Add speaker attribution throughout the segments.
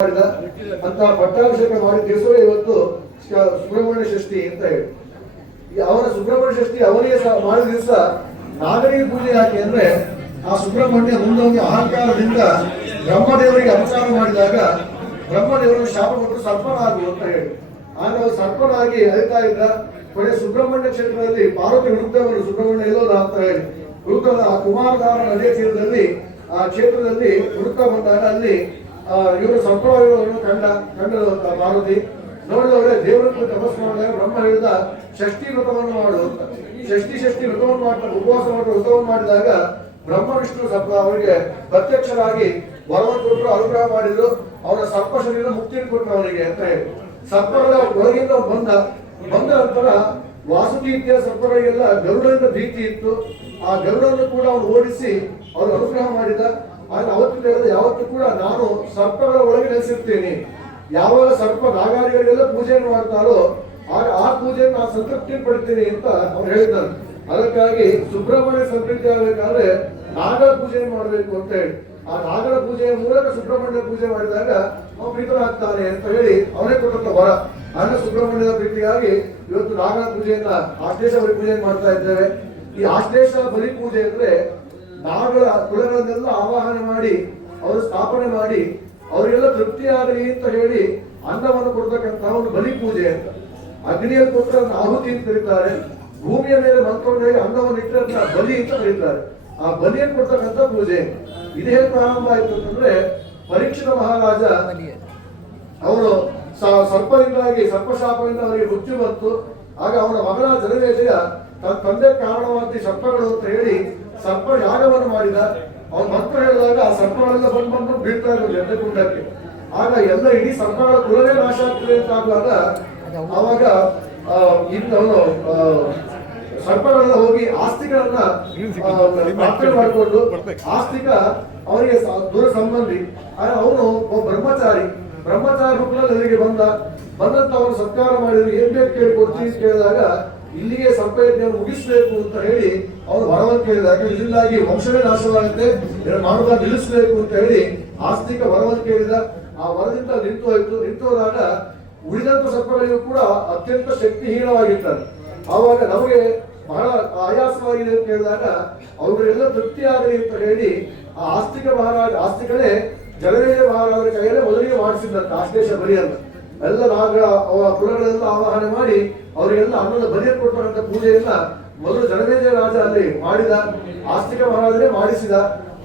Speaker 1: ಅಂತ ಪಟ್ಟಾಭಿಷೇಕ ಮಾಡಿ ದಿವಸವೇ ಇವತ್ತು ಸುಬ್ರಹ್ಮಣ್ಯ ಷಷ್ಠಿ ಅಂತ ಹೇಳಿ. ಅವನ ಸುಬ್ರಹ್ಮಣ್ಯ ಷಷ್ಠಿ ಅವನಿಗೆ ಮಾಡಿದ ದಿವಸ ನಾಗರಿಕ ಪೂಜೆ ಯಾಕೆ ಅಂದ್ರೆ ಆ ಸುಬ್ರಹ್ಮಣ್ಯ ಮುಂದೋಗಿ ಅಹಂಕಾರದಿಂದ ಬ್ರಹ್ಮದೇವರಿಗೆ ಅಪಚಾರ ಮಾಡಿದಾಗ ಬ್ರಹ್ಮದೇವರಿಗೆ ಶಾಪ ಕೊಟ್ಟು ಸರ್ಪನಾಗು ಅಂತ ಹೇಳಿ. ಆಗ ಅವರು ಸರ್ಪನಾಗಿ ಅರಿತಾ ಇದ್ದ ಕೊನೆ ಸುಬ್ರಹ್ಮಣ್ಯ ಕ್ಷೇತ್ರದಲ್ಲಿ ಪಾರ್ವತಿ ಹುಡುಕ್ತವರು ಸುಬ್ರಹ್ಮಣ್ಯ ಎಲ್ಲೋದ ಅಂತ ಹೇಳಿ. ಹುಡುಕದ ಆ ಕುಮಾರಧಾರ ನದಿಯ ತೀರದಲ್ಲಿ ಆ ಕ್ಷೇತ್ರದಲ್ಲಿ ಹುಡುಕ ಬಂದಾಗ ಅಲ್ಲಿ ಇವರು ಸಂಪ್ರದಾಯಗಳು ಕಂಡ, ಕಂಡದಂತ ಮಾರುತಿ. ನೋಡಿದವರೇ ದೇವರನ್ನು ತಪಸ್ಸು ಮಾಡಿದಾಗ ಬ್ರಹ್ಮ ಹೇಳಿದ ಷಷ್ಠಿ ವ್ರತವನ್ನು ಮಾಡು. ಅಂತ ಷಷ್ಠಿ ಷಷ್ಠಿ ವ್ರತವನ್ನು ಮಾಡ್ತಾರೆ ಉಪವಾಸ ಮಾಡಿ ವ್ರತವನ್ನು ಮಾಡಿದಾಗ ಬ್ರಹ್ಮ ವಿಷ್ಣು ಸರ್ಪ ಅವರಿಗೆ ಪ್ರತ್ಯಕ್ಷರಾಗಿ ವರವನ್ನು ಕೊಟ್ಟರು ಅನುಗ್ರಹ ಮಾಡಿದ್ರು ಅವರ ಸರ್ಪ ಶರೀರ ಮುಕ್ತಿಯನ್ನು ಕೊಟ್ಟರು ಅವರಿಗೆ ಅಂತ ಹೇಳಿ. ಸರ್ಪಗಳ ಒಳಗಿಂದ ಬಂದ ಬಂದ ನಂತರ ವಾಸುಕೀರ್ತಿಯ ಸರ್ಪಗಳಿಗೆಲ್ಲ ಗರುಡನ ಭೀತಿ ಇತ್ತು. ಆ ಗರುಡನ್ನು ಕೂಡ ಅವರು ಓಡಿಸಿ ಅವರು ಅನುಗ್ರಹ ಮಾಡಿದ ಆದ್ರೆ ಅವತ್ತು ದಿನದ ಯಾವತ್ತೂ ಕೂಡ ನಾನು ಸರ್ಪಗಳ ಒಳಗೆ ನೆಲೆಸಿರ್ತೇನೆ. ಯಾವಾಗ ಸರ್ಪ ನಾಗಾರಿಗಳಿಗೆಲ್ಲ ಪೂಜೆಯನ್ನು ಮಾಡ್ತಾರೋ ಆಗ ಆ ಪೂಜೆಯನ್ನು ನಾನು ಸಂತೃಪ್ತಿ ಪಡ್ತೀನಿ ಅಂತ ಅವ್ರು ಹೇಳ್ತಾರೆ. ಅದಕ್ಕಾಗಿ ಸುಬ್ರಹ್ಮಣ್ಯ ಸಂತೃಪ್ತಿ ಆಗಬೇಕಾದ್ರೆ ನಾಗರ ಪೂಜೆ ಮಾಡಬೇಕು ಅಂತ ಹೇಳಿ. ಆ ನಾಗರ ಪೂಜೆಯ ಮೂಲಕ ಸುಬ್ರಹ್ಮಣ್ಯ ಪೂಜೆ ಮಾಡಿದಾಗ ಅವನು ಪ್ರೀತನಾಗ್ತಾನೆ ಅಂತ ಹೇಳಿ ಅವನೇ ಕೊಟ್ಟಂತ ವರ. ಅಂದ್ರೆ ಸುಬ್ರಹ್ಮಣ್ಯದ ಪ್ರೀತಿಯಾಗಿ ಇವತ್ತು ನಾಗರ ಪೂಜೆಯನ್ನ ಆಶ್ಲೇಷ ಬಲಿ ಪೂಜೆ ಮಾಡ್ತಾ ಇದ್ದೇವೆ. ಈ ಆಶ್ಲೇಷ ಬಲಿ ಪೂಜೆ ಅಂದ್ರೆ ನಾಗರ ಕುಲಗಳನ್ನೆಲ್ಲ ಆವಾಹನೆ ಮಾಡಿ, ಅವರು ಸ್ಥಾಪನೆ ಮಾಡಿ, ಅವರಿಗೆಲ್ಲ ತೃಪ್ತಿಯಾಗಲಿ ಅಂತ ಹೇಳಿ ಅನ್ನವನ್ನು ಕೊಡ್ತಕ್ಕಂತಹ ಒಂದು ಬಲಿ ಪೂಜೆ ಅಂತ. ಅಗ್ನಿಯಲ್ಲಿ ಕೊಟ್ಟರೆ ಆಹುತಿ ಅಂತ ಕರೀತಾರೆ. ಭೂಮಿಯ ಮೇಲೆ ಮಂತ್ಕೊಂಡು ಹೇಳಿ ಅನ್ನವನ್ನು ಇಟ್ಟರೆ ಬಲಿ ಅಂತ ಕರೀತಾರೆ. ಆ ಬಲಿಯನ್ನು ಕೊಡ್ತಕ್ಕಂಥ ಪೂಜೆ. ಇದು ಹೇಗೆ ಪ್ರಾರಂಭ ಆಯ್ತು ಅಂತಂದ್ರೆ, ಪರೀಕ್ಷಿತ ಮಹಾರಾಜ ಅವರು ಸರ್ಪದಿಂದಾಗಿ, ಸರ್ಪಶಾಪದಿಂದ ಅವರಿಗೆ ಮೃತ್ಯು ಬಂತು. ಆಗ ಅವನ ಮಗಳ ಜನವೇದೆಯ ತನ್ನ ತಂದೆ ಕಾರಣವಾಗಿ ಸರ್ಪಗಳು ಅಂತ ಹೇಳಿ ಸರ್ಪ ಯಾಗವನ್ನು ಮಾಡಿದ ಅವನು ಮಂತ್ರ ಹೇಳಿದಾಗ ಆ ಸರ್ಪಗಳೆಲ್ಲ ಬಂದು ಬಂದು ಬೀಳ್ತಾ ಇದ್ರು ಎಣ್ಣೆ ಕುಂಡಕ್ಕೆ ಆಗ ಎಲ್ಲ ಇಡೀ ಸರ್ಪಗಳ ಕುಲವೇ ನಾಶ ಆಗ್ತದೆ ಅಂತ ಆಗುವಾಗ ಅವಾಗ ಆ, ಇನ್ನು ಸರ್ಪಗಳೆಲ್ಲ ಹೋಗಿ ಆಸ್ತಿಗಳನ್ನ ಪ್ರಾರ್ಥನೆ ಮಾಡಿಕೊಂಡು ಆಸ್ತಿಕ ಅವನಿಗೆ ಸ- ದೂರ ಸಂಬಂಧಿ. ಆದ್ರೆ ಅವನು ಒಬ್ಬ ಬ್ರಹ್ಮಚಾರಿ. ಬ್ರಹ್ಮಚಾರಿ ರೂಪದಲ್ಲಿ ಅಲ್ಲಿಗೆ ಬಂದ? ಬಂದಂತ ಅವನು ಸತ್ಕಾರ ಮಾಡಿದ್ರು ಏನ್ ಬೇಕು ಕೇಳಿ ಕೊಡ್ತೀನಿ ಕೇಳಿದಾಗ ಇಲ್ಲಿಗೆ ಸರ್ಪಯಜ್ಞವನ್ನು ಮುಗಿಸಬೇಕು ಅಂತ ಹೇಳಿ ಅವನು ವರವನ್ನು ಕೇಳಿದಾಗ ಇದರಿಂದಾಗಿ ವಂಶವೇ ನಾಶವಾಗುತ್ತೆ ಮಾಡುವಾಗ ನಿಲ್ಲಿಸಬೇಕು ಅಂತ ಹೇಳಿ ಆಸ್ತಿಕ ವರವನ್ನು ಕೇಳಿದ ಆ ವರದಿಂದ ನಿಂತು ಹೋಯ್ತು. ನಿಂತು ಹೋದಾಗ ಉಳಿದಂತ ಸರ್ಪಗಳಿಗೂ ಕೂಡ ಅತ್ಯಂತ ಶಕ್ತಿಹೀನವಾಗಿರ್ತಾರೆ ಆವಾಗ ನಮಗೆ ಬಹಳ ಆಯಾಸವಾಗಿದೆ ಅಂತ ಹೇಳಿದಾಗ ಅವರೆಲ್ಲ ತೃಪ್ತಿ ಆಗಲಿ ಅಂತ ಹೇಳಿ ಆ ಆಸ್ತಿಕ ಮಹಾರಾಜ ಆಸ್ತಿಕನೇ ಜಗದೇಶ ಮಹಾರಾಜರ ಕೈಯಲ್ಲೇ ಮೊದಲಿಗೆ ಮಾಡಿಸಿದಂತ ಆಶ್ಲೇಷ ಬಲಿಯನ್ನ ಎಲ್ಲ ರಾಗ, ಅವ ಕುಲಗಳೆಲ್ಲ ಆವಾಹನೆ ಮಾಡಿ ಅವರಿಗೆಲ್ಲ ಅನ್ನದ ಬಲಿಯ ಕೊಡ್ತಕ್ಕಂಥ ಪೂಜೆಯನ್ನ ಮೊದಲು ಜನಮೇಜ ರಾಜ ಅಲ್ಲಿ ಮಾಡಿದ, ಆಸ್ತಿಕ ಮಹಾರಾಜನೇ ಮಾಡಿಸಿದ.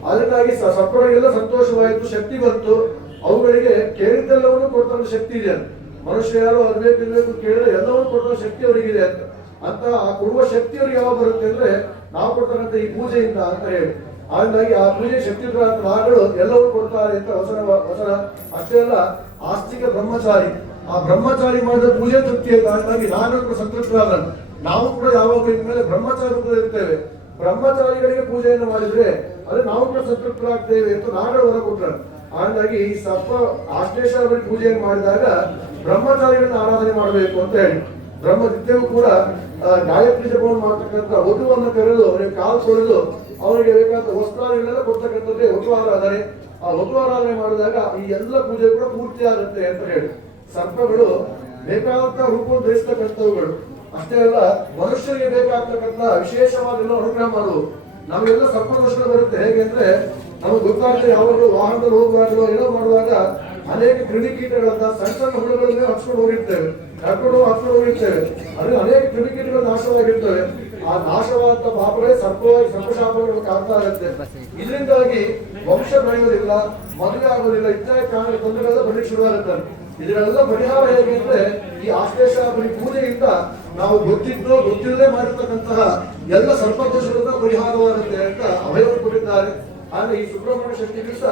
Speaker 1: ಅದಕ್ಕಾಗಿ ಸಪ್ಪಳಿಗೆಲ್ಲ ಸಂತೋಷವಾಯಿತು, ಶಕ್ತಿ ಬಂತು. ಅವುಗಳಿಗೆ ಕೇಳಿದ್ದೆಲ್ಲವನ್ನು ಕೊಡ್ತಕ್ಕಂಥ ಶಕ್ತಿ ಇದೆ. ಅಂತ ಮನುಷ್ಯ ಯಾರು ಅದ್ಬೇಕು ಇರ್ಬೇಕು ಕೇಳಿದ್ರೆ ಎಲ್ಲವನ್ನು ಕೊಡುವ ಶಕ್ತಿ ಅವರಿಗಿದೆ ಅಂತ. ಅಂತ ಆ ಕೊಡುವ ಶಕ್ತಿ ಅವ್ರಿಗೆ ಯಾವಾಗ ಬರುತ್ತೆ ಅಂದ್ರೆ ನಾವು ಕೊಡ್ತಕ್ಕಂಥ ಈ ಪೂಜೆಯಿಂದ ಅಂತ ಹೇಳಿ. ಹಾಗಾಗಿ ಆ ಪೂಜೆ ಶಕ್ತಿ ನಾಗಳು ಎಲ್ಲವೂ ಕೊಡ್ತಾರೆ ಅಂತ ಹೊಸ ವಚನ. ಅಷ್ಟೇ ಅಲ್ಲ ಆಸ್ತಿಕ ಬ್ರಹ್ಮಚಾರಿ. ಆ ಬ್ರಹ್ಮಚಾರಿ ಮಾಡಿದ ಪೂಜೆ ತೃಪ್ತಿ ಅಂತ ಹಾಗಾಗಿ ನಾನು ಕೂಡ ಸಂತೃಪ್ತರಾದ ನಾವು ಕೂಡ ಯಾವಾಗ ಮೇಲೆ ಬ್ರಹ್ಮಚಾರಿ ಕೂಡ ಇರ್ತೇವೆ. ಬ್ರಹ್ಮಚಾರಿಗಳಿಗೆ ಪೂಜೆಯನ್ನು ಮಾಡಿದ್ರೆ ಅದೇ ನಾವು ಕೂಡ ಸಂತೃಪ್ತರಾಗ್ತೇವೆ ಅಂತ ನಾಡ ಹೊರ ಕೊಟ್ಟರು ಹಾಗಾಗಿ ಈ ಸರ್ಪ ಆಶ್ಲೇಷ ಪೂಜೆಯನ್ನು ಮಾಡಿದಾಗ ಬ್ರಹ್ಮಚಾರಿಗಳನ್ನ ಆರಾಧನೆ ಮಾಡಬೇಕು ಅಂತ ಹೇಳಿ. ಬ್ರಹ್ಮದಿತ್ಯವೂ ಕೂಡ ಗಾಯತ್ರಿ ಜಪವನ್ನು ಮಾಡ್ತಕ್ಕಂಥ ವಧುವನ್ನು ಕರೆದು ಅವರಿಗೆ ಕಾಲು ಸೊಳೆದು ಅವರಿಗೆ ಬೇಕಾದ ವಸ್ತ್ರಾದಿಗಳೆಲ್ಲ ಕೊಡ್ತಕ್ಕಂಥದ್ದೇ ವಧು ಆರಾಧನೆ. ಆ ವಧು ಆರಾಧನೆ ಮಾಡಿದಾಗ ಈ ಎಲ್ಲ ಪೂಜೆ ಕೂಡ ಪೂರ್ತಿ ಆಗುತ್ತೆ ಅಂತ ಹೇಳಿ. ಸರ್ಪಗಳು ಬೇಕಾದಂತ ರೂಪವನ್ನು ಧರಿಸ್ತಕ್ಕಂಥವುಗಳು ಅಷ್ಟೇ ಅಲ್ಲ, ಮನುಷ್ಯರಿಗೆ ಬೇಕಾಗ್ತಕ್ಕಂಥ ವಿಶೇಷವಾದ ಅನುಗ್ರಹ ಮಾಡುವುದು. ನಮಗೆಲ್ಲ ಸರ್ಪದರ್ಶನ ಬರುತ್ತೆ. ಹೇಗೆ ಅಂದ್ರೆ, ನಮಗೆ ಗೊತ್ತಾಗದೆ ಯಾವಾಗಲೂ ವಾಹನದಲ್ಲಿ ಹೋಗುವಾಗಲೋ ಏನೋ ಮಾಡುವಾಗ ಅನೇಕ ಕ್ರಿಮಿಕೀಟಗಳನ್ನ ಸಣ್ಣ ಸಣ್ಣ ಹುಳುಗಳನ್ನೇ ಹಚ್ಕೊಂಡು ಹೋಗಿರ್ತೇವೆ. ಕರ್ಕೊಂಡು ಹಚ್ಕೊಂಡು ಹೋಗಿರ್ತೇವೆ. ಅಲ್ಲಿ ಅನೇಕ ಕ್ರಿಮಿಕೀಟಗಳು ನಾಶವಾಗಿರ್ತವೆ. ಆ ನಾಶವಾದ ಪಾಪಗಳೇ ಸರ್ಪವಾಗಿ ಸರ್ಪಶಾಪಗಳು ಕಾಣ್ತಾ ಇರುತ್ತೆ. ಇದರಿಂದಾಗಿ ವಂಶ ಬೆಳೆಯುವುದಿಲ್ಲ, ಮದುವೆ ಆಗೋದಿಲ್ಲ ಇತ್ಯಾದಿ ಕಾರಣ ತೊಂದರೆಲ್ಲ ಬರ್ಲಿಕ್ಕೆ ಶುರುವಾಗುತ್ತೆ. ಇದರೆಲ್ಲ ಪರಿಹಾರ ಹೇಗೆ ಅಂದ್ರೆ, ಈ ಆಶ್ಲೇಷ ಬಲಿ ಪೂಜೆಯಿಂದ ನಾವು ಗೊತ್ತಿದ್ದೋ ಗೊತ್ತಿಲ್ಲದೆ ಮಾಡಿರ್ತಕ್ಕಂತಹ ಎಲ್ಲ ಸರ್ಪದೋಷಗಳಿಂದ ಪರಿಹಾರವಾಗುತ್ತೆ ಅಂತ ಅಭಯವರು ಕೊಟ್ಟಿದ್ದಾರೆ. ಆದ್ರೆ ಈ ಸುಬ್ರಹ್ಮಣ್ಯ ಶಕ್ತಿ ದಿವಸ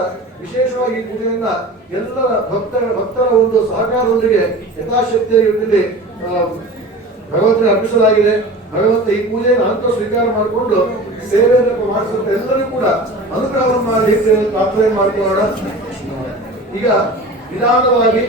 Speaker 1: ವಿಶೇಷವಾಗಿ ಈ ಪೂಜೆಯನ್ನ ಎಲ್ಲ ಭಕ್ತರ ಭಕ್ತರ ಒಂದು ಸಹಕಾರದೊಂದಿಗೆ ಯಥಾಶಕ್ತಿಯ ಭಗವಂತನ ಅರ್ಪಿಸಲಾಗಿದೆ. ಭಗವಂತ ಈ ಪೂಜೆಯನ್ನು ಅಂತ ಸ್ವೀಕಾರ ಮಾಡಿಕೊಂಡು ಸೇವೆಯನ್ನು ಮಾಡಿಸುವಂತ ಎಲ್ಲರೂ ಕೂಡ ಅನುಗ್ರಹವನ್ನು ಮಾಡಿ ಪ್ರಾರ್ಥನೆ ಮಾಡಿಕೊಳ್ಳೋಣ. ಈಗ ನಿಧಾನವಾಗಿ